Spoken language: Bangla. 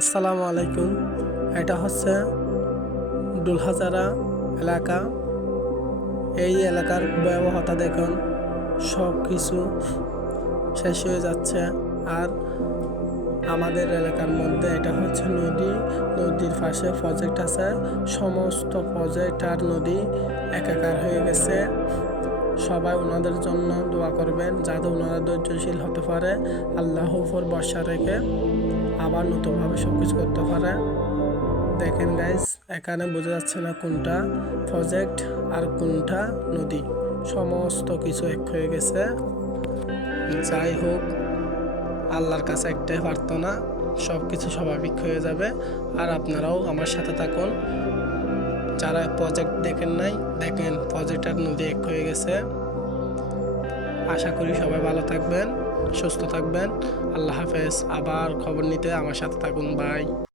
আসসালামু আলাইকুম। এটা হচ্ছে ডুলহাজারা এলাকা। এই এলাকার ভয়াবহতা দেখুন, সব কিছু শেষ হয়ে যাচ্ছে। আর আমাদের এলাকার মধ্যে এটা হচ্ছে নদী, নদীর পাশে প্রজেক্ট আছে। সমস্ত প্রজেক্ট আর নদী একাকার হয়ে গেছে। সবাই ওনাদের জন্য দোয়া করবেন, যাতে ওনারা ধৈর্যশীল হতে পারে, আল্লাহর উপর ভরসা রেখে আবার নতুনভাবে সব কিছু করতে পারে। দেখেন গাইস, এখানে বোঝা যাচ্ছে না কোনটা প্রজেক্ট আর কোনটা নদী। সমস্ত কিছু এক হয়ে গেছে। যাই হোক, আল্লাহর কাছে একটাই প্রার্থনা, সব কিছু স্বাভাবিক হয়ে যাবে। আর আপনারাও আমার সাথে থাকুন। যারা প্রজেক্ট দেখেন নাই, দেখেন প্রজেক্ট আর নদী এক হয়ে গেছে। আশা করি সবাই ভালো থাকবেন, সুস্থ থাকবেন। আল্লাহ হাফেজ। আবার খবর নিতে আমার সাথে থাকুন। বাই।